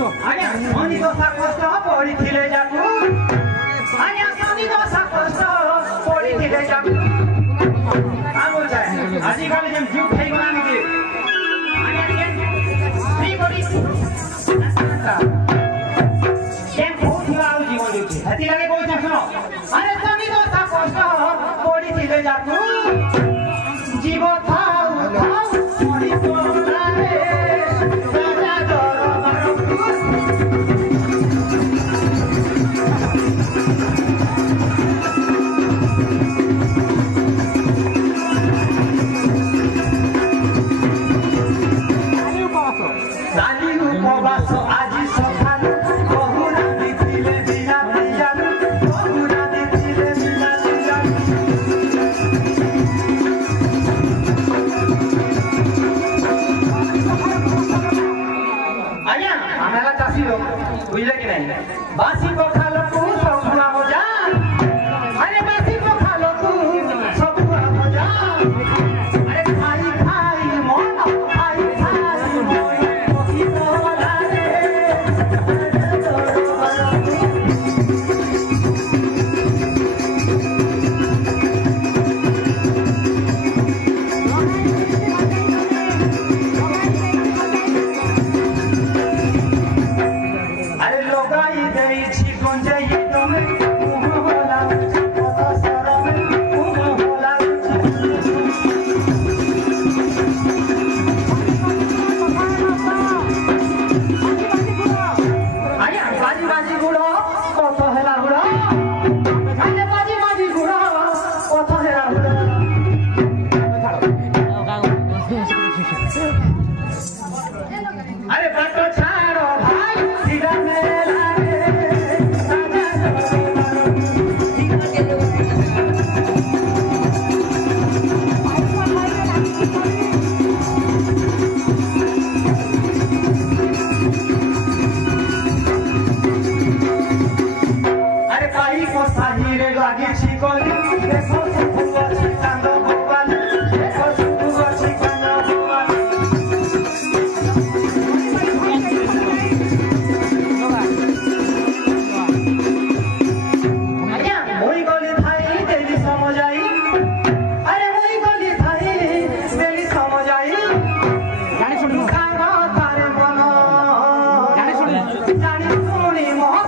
आज्ञा शनि दशा कष्ट पड़िथिले जाकू आज्ञा शनि दशा कष्ट पड़िथिले जाकू आगो जाए आजिकाली जेम जुग થઈ ગલાની કે आज्ञा के फ्री करी केम बहुत आउ जीवन जुग हती लागे कोइ छ सुनो अरे शनि दशा कष्ट पड़िथिले जाकू जीव थाउ थाउ पड़ी तोरारे राजा दरबार साली उपवास आजी सखाल बहुरा दिथिले बिना दियाल बहुरा दिथिले बिना दियाल आया हमेला चासी लोग बुझले कि नहीं बासी को खा लो तू सब बुरा हो जा अरे बासी को खा लो तू सब बुरा हो जा अरे खाई खाई मन खाई खाई मन कोई बोला रे अरे लोगाई देई छी गंजाई तमे मुह होला पता सरम मुह होला आया बाजी बाजी गुड़ो कत हेला गुड़ो अरे बाजी बाजी गुड़ो कत हेला गुड़ो अरे बाटो छाड़ो भाई सीधा मेला रे राजा अरे पाई को साही रे लागी छिकोली देखो सुखुआ छिकांदो भगवान देखो सुखुआ छिकांदो भगवान आज्ञा मोई गली थाई देली समझ आई अरे मोई गली थाई देली समझ आई जानी सुनी तारे मन जानी सुनी मोह